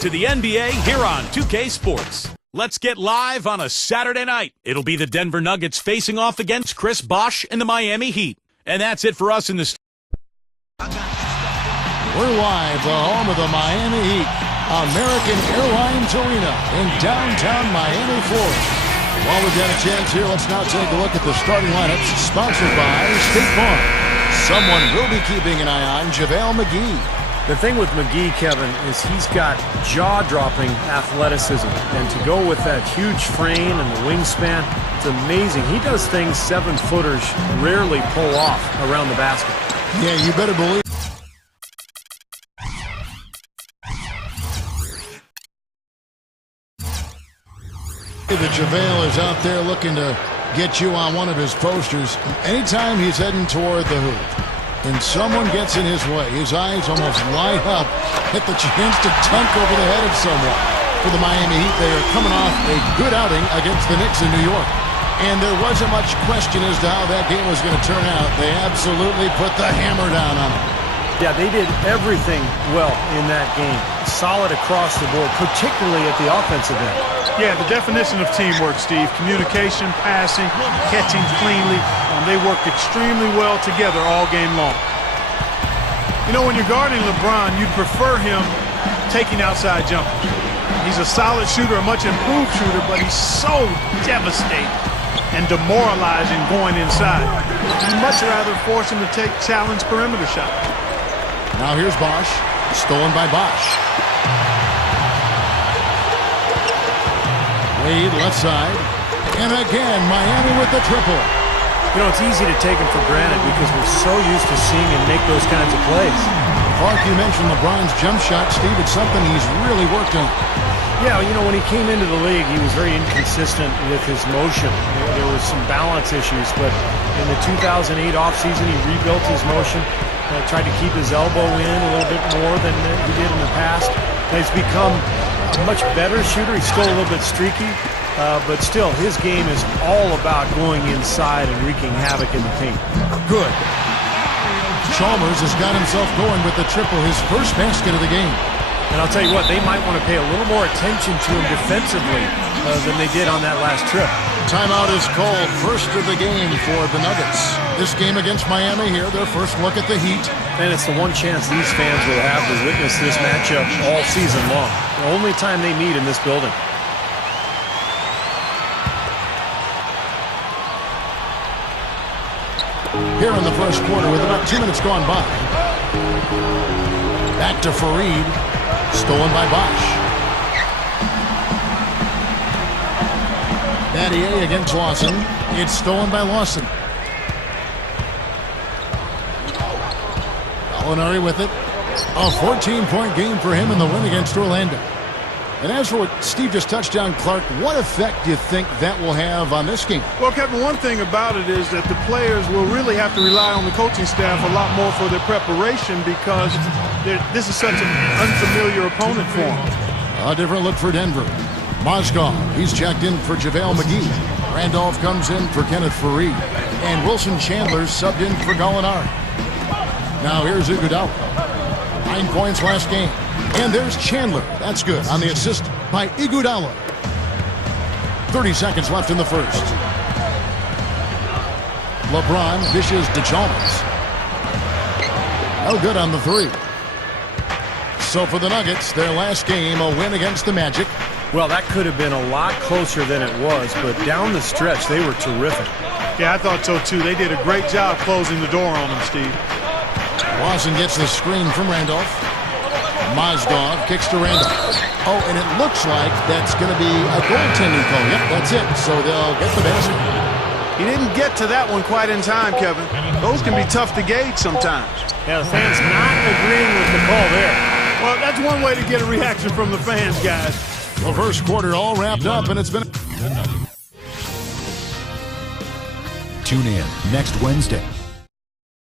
to the NBA here on 2K Sports. Let's get live on a Saturday night. It'll be the Denver Nuggets facing off against Chris Bosh and the Miami Heat. And that's it for us in the We're live, the home of the Miami Heat, American Airlines Arena in downtown Miami, Florida. While we've got a chance here, let's now take a look at the starting lineups, sponsored by State Farm. Someone will be keeping an eye on JaVale McGee. The thing with McGee, Kevin, is he's got jaw-dropping athleticism. And to go with that huge frame and the wingspan, it's amazing. He does things 7-footers rarely pull off around the basket. Yeah, you better believe. That JaVale is out there looking to get you on one of his posters. Anytime he's heading toward the hoop and someone gets in his way, his eyes almost light up at the chance to dunk over the head of someone. For the Miami Heat, they are coming off a good outing against the Knicks in New York. And there wasn't much question as to how that game was going to turn out. They absolutely put the hammer down on it. Yeah, they did everything well in that game. Solid across the board, particularly at the offensive end. Yeah, the definition of teamwork, Steve. Communication, passing, catching cleanly. They worked extremely well together all game long. You know, when you're guarding LeBron, you'd prefer him taking outside jumpers. He's a solid shooter, a much improved shooter, but he's so devastating and demoralizing going inside. You'd much rather force him to take challenge perimeter shots. Now here's Bosh, stolen by Bosh. Wade left side, and again Miami with the triple. You know, it's easy to take him for granted because we're so used to seeing him make those kinds of plays. Clark, you mentioned LeBron's jump shot. Steve, it's something he's really worked on. Yeah, you know, when he came into the league, he was very inconsistent with his motion. There was some balance issues, but in the 2008 offseason, he rebuilt his motion. Tried to keep his elbow in a little bit more than he did in the past. He's become a much better shooter. He's still a little bit streaky, but still, his game is all about going inside and wreaking havoc in the paint. Good. Chalmers has got himself going with the triple, his first basket of the game. And I'll tell you what, they might want to pay a little more attention to him defensively than they did on that last trip. Timeout is called, first of the game for the Nuggets. This game against Miami here, their first look at the Heat. And it's the one chance these fans will have to witness this matchup all season long. The only time they meet in this building. Here in the first quarter with about 2 minutes gone by. Back to Fareed. Stolen by Bosh. Battier against Lawson. It's stolen by Lawson. Gallinari with it. A 14-point game for him in the win against Orlando. And as for what Steve just touched on, Clark, what effect do you think that will have on this game? Well, Kevin, one thing about it is that the players will really have to rely on the coaching staff a lot more for their preparation because this is such an unfamiliar opponent for them. A different look for Denver. Mozgov, he's checked in for JaVale McGee. Randolph comes in for Kenneth Fareed. And Wilson Chandler subbed in for Gallinari. Now here's Iguodala. 9 points last game. And there's Chandler. That's good on the assist by Iguodala. 30 seconds left in the first. LeBron dishes to Chalmers. No good on the three. So for the Nuggets, their last game, a win against the Magic. Well, that could have been a lot closer than it was, but down the stretch, they were terrific. Yeah, I thought so too. They did a great job closing the door on them, Steve. Lawson gets the screen from Randolph. Mozgov kicks to Randolph. Oh, and it looks like that's going to be a goaltending call. Yep, that's it. So they'll get the basket. He didn't get to that one quite in time, Kevin. Those can be tough to gauge sometimes. Yeah, the fans not agreeing with the call there. Well, that's one way to get a reaction from the fans, guys. The first quarter all wrapped up, and it's been... Tune in next Wednesday.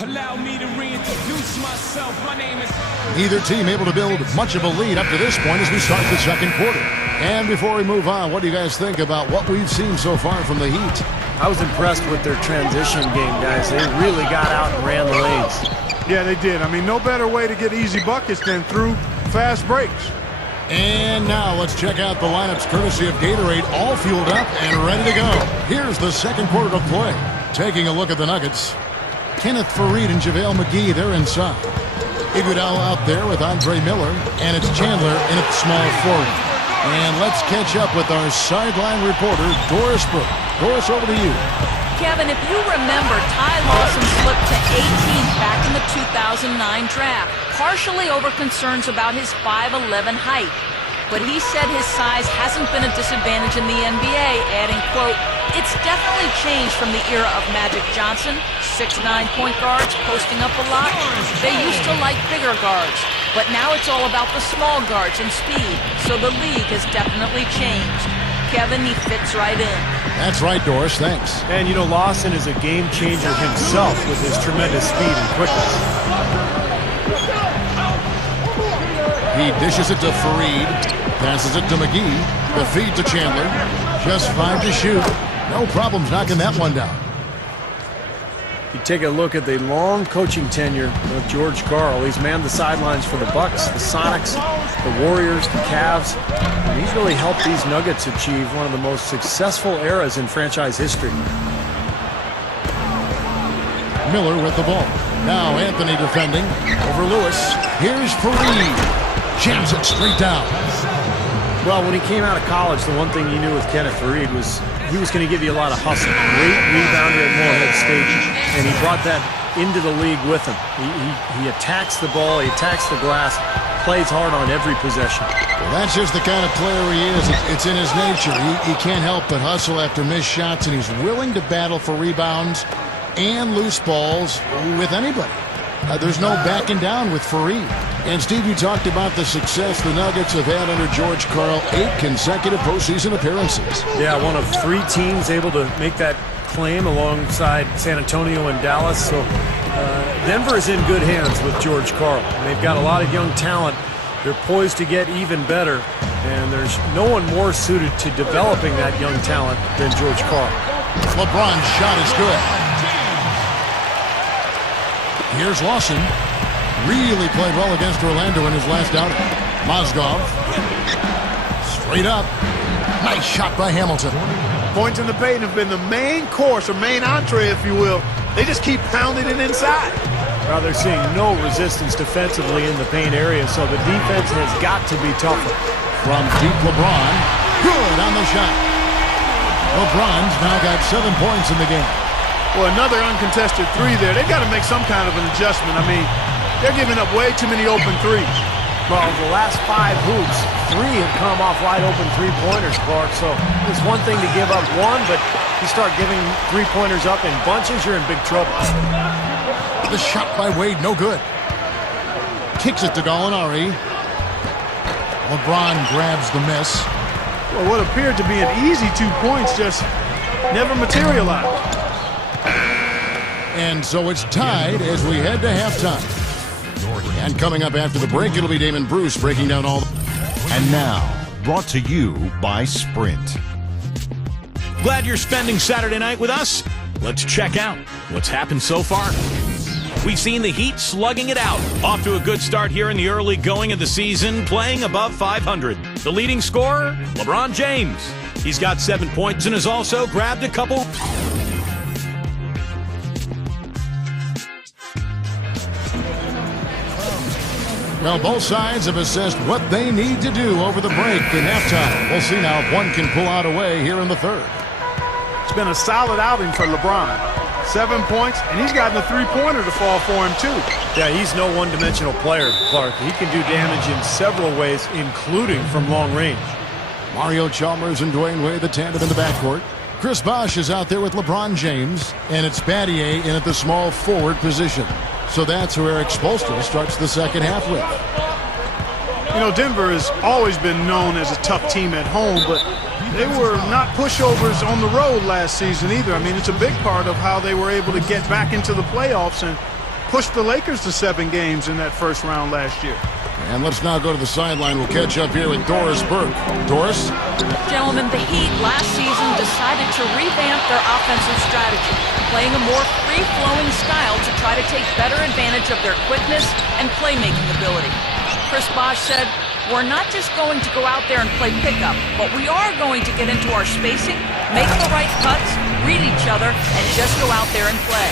Allow me to reintroduce myself. My name is... Neither team able to build much of a lead up to this point as we start the second quarter. And before we move on, what do you guys think about what we've seen so far from the Heat? I was impressed with their transition game, guys. They really got out and ran the lanes. Yeah, they did. I mean, no better way to get easy buckets than through fast breaks. And And now let's check out the lineups courtesy of Gatorade, all fueled up and ready to go. Here's the second quarter of play. Taking a look at the Nuggets. Kenneth Faried and JaVale McGee, they're inside. Iguodala out there with Andre Miller, and it's Chandler in at small forward. And let's catch up with our sideline reporter, Doris Burke. Doris, over to you. Kevin, if you remember, Ty Lawson slipped to 18th back in the 2009 draft, partially over concerns about his 5'11" height. But he said his size hasn't been a disadvantage in the NBA, adding, quote, "It's definitely changed from the era of Magic Johnson, 6'9" point guards posting up a lot. They used to like bigger guards, but now it's all about the small guards and speed, so the league has definitely changed." Kevin, he fits right in. That's right, Doris. Thanks. And, you know, Lawson is a game changer himself with his tremendous speed and quickness. He dishes it to Faried, passes it to McGee, the feed to Chandler. Just 5 to shoot. No problems knocking that one down. You take a look at the long coaching tenure of George Karl. He's manned the sidelines for the Bucks, the Sonics, the Warriors, the Cavs. And he's really helped these Nuggets achieve one of the most successful eras in franchise history. Miller with the ball. Now Anthony defending over Lewis. Here's Faried. Jams it straight down. Well, when he came out of college, the one thing you knew with Kenneth Faried was he was going to give you a lot of hustle. Great rebounder at Morehead State, and he brought that into the league with him. He attacks the ball, he attacks the glass, plays hard on every possession. Well, that's just the kind of player he is. It's in his nature. He can't help but hustle after missed shots, and he's willing to battle for rebounds and loose balls with anybody. There's no backing down with Faried. And, Steve, you talked about the success the Nuggets have had under George Karl, 8 consecutive postseason appearances. Yeah, one of 3 teams able to make that claim alongside San Antonio and Dallas. So Denver is in good hands with George Karl. They've got a lot of young talent. They're poised to get even better, and there's no one more suited to developing that young talent than George Karl. LeBron's shot is good. Here's Lawson. Really played well against Orlando in his last outing. Mozgov. Straight up. Nice shot by Hamilton. Points in the paint have been the main course, or main entree, if you will. They just keep pounding it inside. Well, they're seeing no resistance defensively in the paint area, so the defense has got to be tougher. From deep, LeBron. Good on the shot. LeBron's now got 7 points in the game. Well, another uncontested 3 there. They've got to make some kind of an adjustment. I mean, they're giving up way too many open 3s. Well, the last 5 hoops, 3 have come off wide open 3-pointers, Clark. So it's one thing to give up 1, but you start giving 3-pointers up in bunches, you're in big trouble. The shot by Wade, no good. Kicks it to Gallinari. LeBron grabs the miss. Well, what appeared to be an easy 2 points just never materialized. And so it's tied as we head to halftime. And coming up after the break, it'll be Damon Bruce breaking down all. And now, brought to you by Sprint. Glad you're spending Saturday night with us. Let's check out what's happened so far. We've seen the Heat slugging it out. Off to a good start here in the early going of the season, playing above 500. The leading scorer, LeBron James. He's got 7 points and has also grabbed a couple. Well, both sides have assessed what they need to do over the break in halftime. We'll see now if one can pull out a way here in the third. It's been a solid outing for LeBron. 7 points, and he's gotten a 3-pointer to fall for him, too. Yeah, he's no one-dimensional player, Clark. He can do damage in several ways, including from long range. Mario Chalmers and Dwayne Wade, the tandem in the backcourt. Chris Bosh is out there with LeBron James, and it's Battier in at the small forward position. So that's who Eric Spoelstra starts the second half with. You know, Denver has always been known as a tough team at home, but they were not pushovers on the road last season either. I mean, it's a big part of how they were able to get back into the playoffs and push the Lakers to 7 games in that first round last year. And let's now go to the sideline. We'll catch up here with Doris Burke. Doris? Gentlemen, the Heat last season decided to revamp their offensive strategy, playing a more free-flowing style to try to take better advantage of their quickness and playmaking ability. Chris Bosh said, we're not just going to go out there and play pickup, but we are going to get into our spacing, make the right cuts, read each other, and just go out there and play.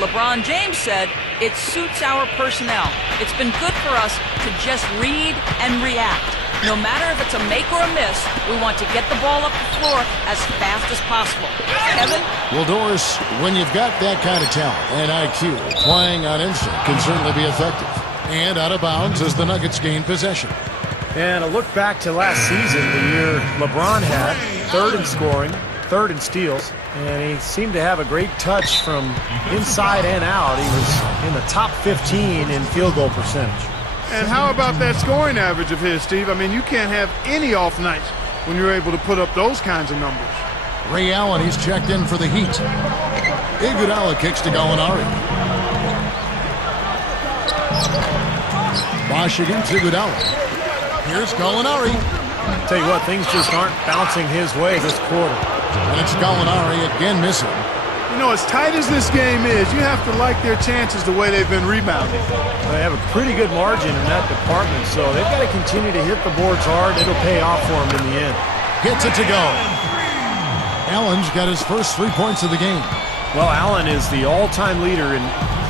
LeBron James said, it suits our personnel. It's been good for us to just read and react. No matter if it's a make or a miss, we want to get the ball up the floor as fast as possible. Kevin? Well, Doris, when you've got that kind of talent and IQ, playing on instinct can certainly be effective. And out of bounds as the Nuggets gain possession. And a look back to last season, the year LeBron had third in scoring, third in steals, and he seemed to have a great touch from inside and out. He was in the top 15 in field goal percentage. And how about that scoring average of his, Steve? I mean, you can't have any off nights when you're able to put up those kinds of numbers. Ray Allen, he's checked in for the Heat. Iguodala kicks to Gallinari. Bosh against Iguodala. Here's Gallinari. Tell you what, things just aren't bouncing his way this quarter. And it's Gallinari again missing. You know, as tight as this game is, you have to like their chances the way they've been rebounding. They have a pretty good margin in that department, so they've got to continue to hit the boards hard. It'll pay off for them in the end. Gets it to go. Allen's got his first 3 points of the game. Well, Allen is the all-time leader in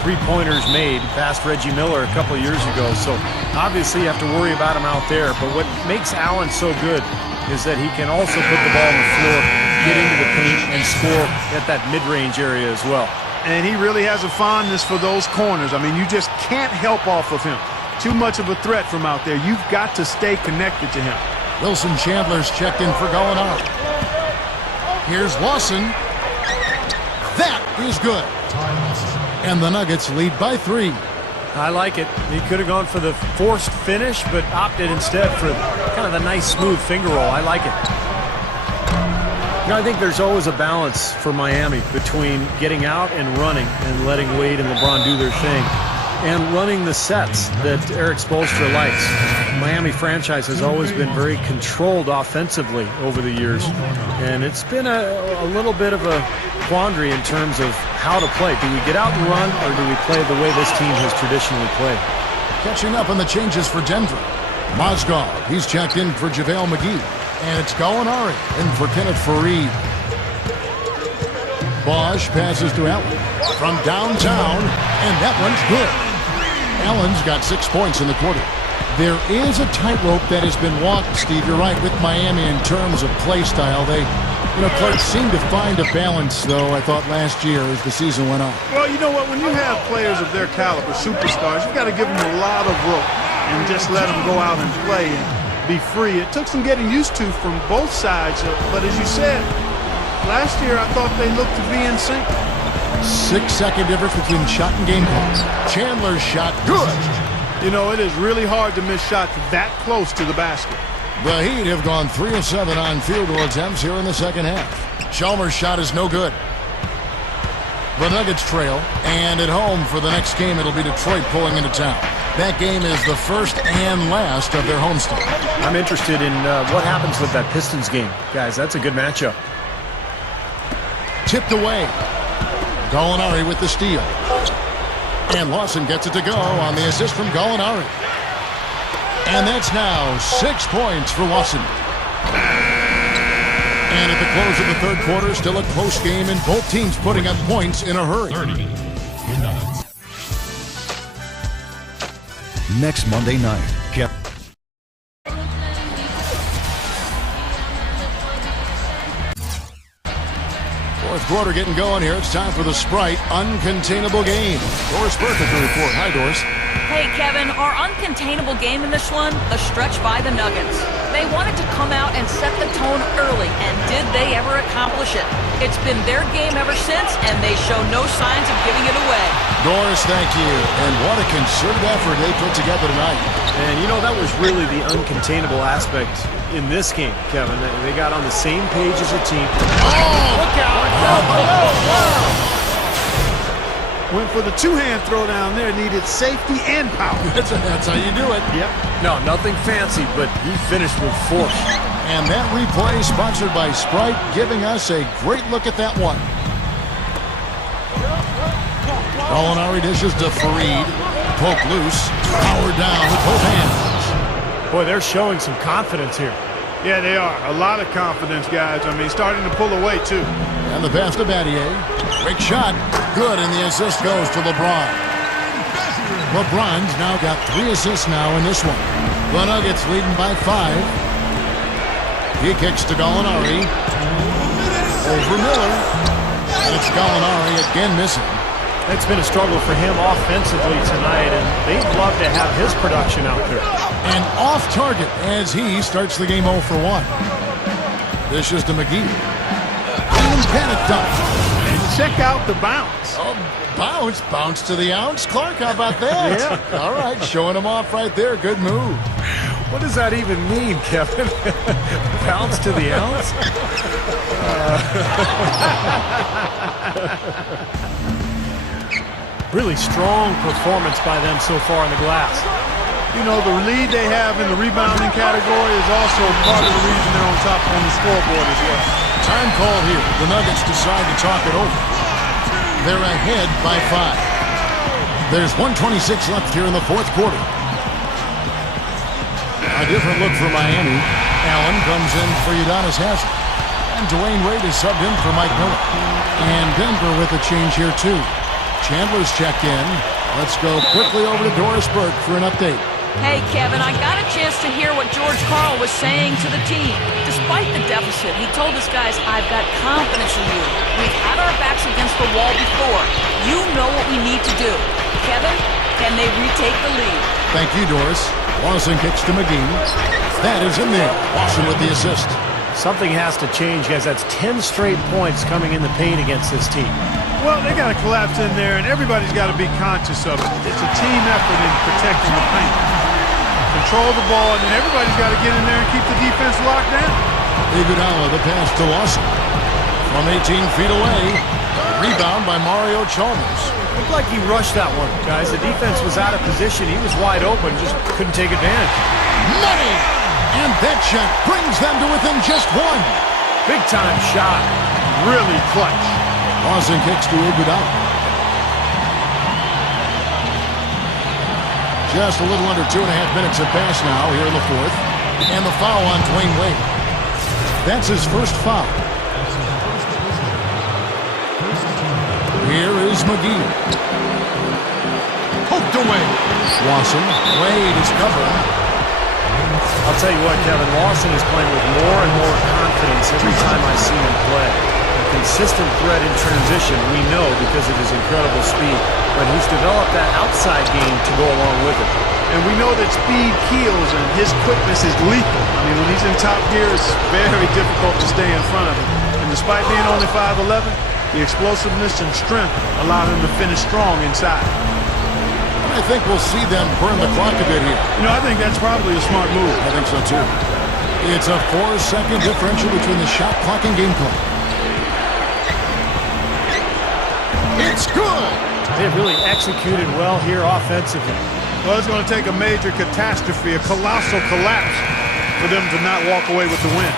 three-pointers made, past Reggie Miller a couple of years ago, so obviously you have to worry about him out there. But what makes Allen so good is that he can also put the ball on the floor, get into the paint, and score at that mid-range area as well. And he really has a fondness for those corners. I mean, you just can't help off of him. Too much of a threat from out there. You've got to stay connected to him. Wilson Chandler's checked in for Gallinari. Here's Lawson. That is good. And the Nuggets lead by 3. I like it. He could have gone for the forced finish, but opted instead for kind of the nice smooth finger roll. I like it. You know, I think there's always a balance for Miami between getting out and running and letting Wade and LeBron do their thing, and running the sets that Eric Spoelstra likes. Miami franchise has always been very controlled offensively over the years, and it's been a little bit of a quandary in terms of how to play. Do we get out and run, or do we play the way this team has traditionally played? Catching up on the changes for Denver. Mozgov, he's checked in for JaVale McGee. And it's Gallinari in for Kenneth Faried. Bosh passes to Allen from downtown, and that one's good. Allen's got 6 points in the quarter. There is a tightrope that has been walked, Steve. You're right, with Miami in terms of play style. They, Clark seemed to find a balance, though, I thought, last year as the season went on. Well, you know what? When you have players of their caliber, superstars, you've got to give them a lot of rope and just let them go out and play and be free. It took some getting used to from both sides, but as you said, last year I thought they looked to be in sync. 6-second difference between shot and game calls. Chandler's shot, good. You know, it is really hard to miss shots that close to the basket. The Heat have gone 3 of 7 on field goal attempts here in the second half. Chalmers' shot is no good. The Nuggets trail, and at home for the next game, it'll be Detroit pulling into town. That game is the first and last of their homestand. I'm interested in what happens with that Pistons game. Guys, that's a good matchup. Tipped away. Gallinari with the steal. And Lawson gets it to go on the assist from Gallinari. And that's now 6 points for Lawson. And at the close of the third quarter, still a close game, and both teams putting up points in a hurry. Next Monday night, Fourth quarter getting going here. It's time for the Sprite Uncontainable Game. Doris Burke at the report. Hi, Doris. Hey, Kevin, our uncontainable game in this one, the stretch by the Nuggets. They wanted to come out and set the tone early, and did they ever accomplish it? It's been their game ever since, and they show no signs of giving it away. Doris, thank you. And what a concerted effort they put together tonight. And, that was really the uncontainable aspect in this game, Kevin. They got on the same page as a team. Oh, look out! Went for the two-hand throw down there, needed safety and power. That's how you do it. Yep. No, nothing fancy, but he finished with force. And that replay sponsored by Sprite, giving us a great look at that one. Gallinari dishes to Faried. Poke loose. Power down with both hands. Boy, they're showing some confidence here. Yeah, they are. A lot of confidence, guys. I mean, starting to pull away, too. And the pass to Battier. Quick shot. Good, and the assist goes to LeBron. LeBron's now got 3 assists now in this one. The Nuggets leading by 5. He kicks to Gallinari. Over Miller. And it's Gallinari again missing. It's been a struggle for him offensively tonight, and they'd love to have his production out there. And off target as he starts the game 0 for 1. This is to McGee. And can it done. And check out the bounce. Oh, bounce to the ounce. Clark, how about that? Yeah. All right, showing him off right there. Good move. What does that even mean, Kevin? Bounce to the ounce? Really strong performance by them so far in the glass. You know, the lead they have in the rebounding category is also part of the reason they're on top on the scoreboard as well. Time call here. The Nuggets decide to talk it over. They're ahead by 5. There's 1:26 left here in the fourth quarter. A different look for Miami. Allen comes in for Udonis Haslem. And Dwayne Wade is subbed in for Mike Miller. And Denver with a change here too. Chandler's checked in. Let's go quickly over to Doris Burke for an update. Hey, Kevin, I got a chance to hear what George Karl was saying to the team. Despite the deficit, he told his guys, I've got confidence in you. We've had our backs against the wall before. You know what we need to do. Kevin, can they retake the lead? Thank you, Doris. Lawson kicks to McGee. That is in there. Lawson with the assist. Something has to change, guys. That's 10 straight points coming in the paint against this team. Well, they got to collapse in there, and everybody's got to be conscious of it. It's a team effort in protecting the paint. Control the ball, and then everybody's got to get in there and keep the defense locked down. Iguodala, the pass to Lawson. From 18 feet away. Rebound by Mario Chalmers. Looked like he rushed that one, guys. The defense was out of position. He was wide open, just couldn't take advantage. Money! And that shot brings them to within just 1. Big time shot. Really clutch. Lawson kicks to Iguodala. Just a little under 2.5 minutes have passed now here in the fourth. And the foul on Dwayne Wade. That's his first foul. Here is McGee. Poked away. Lawson. Wade is covered. I'll tell you what, Kevin, Lawson is playing with more and more confidence every time I see him play. A consistent threat in transition, we know because of his incredible speed, but he's developed that outside game to go along with it. And we know that speed kills, and his quickness is lethal. I mean, when he's in top gear, it's very difficult to stay in front of him. And despite being only 5'11", the explosiveness and strength allowed him to finish strong inside. I think we'll see them burn the clock a bit here. You know, I think that's probably a smart move. I think so, too. It's a 4-second differential between the shot clock and game clock. It's good! They've really executed well here offensively. Well, it's going to take a major catastrophe, a colossal collapse, for them to not walk away with the win.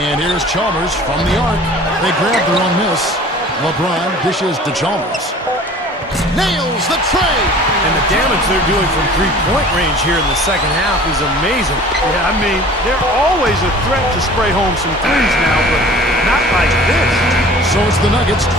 And here's Chalmers from the arc. They grab their own miss. LeBron dishes to Chalmers. Nails the tray! And the damage they're doing from three-point range here in the second half is amazing. Yeah, I mean, they're always a threat to spray home some threes now, but not like this. So it's the Nuggets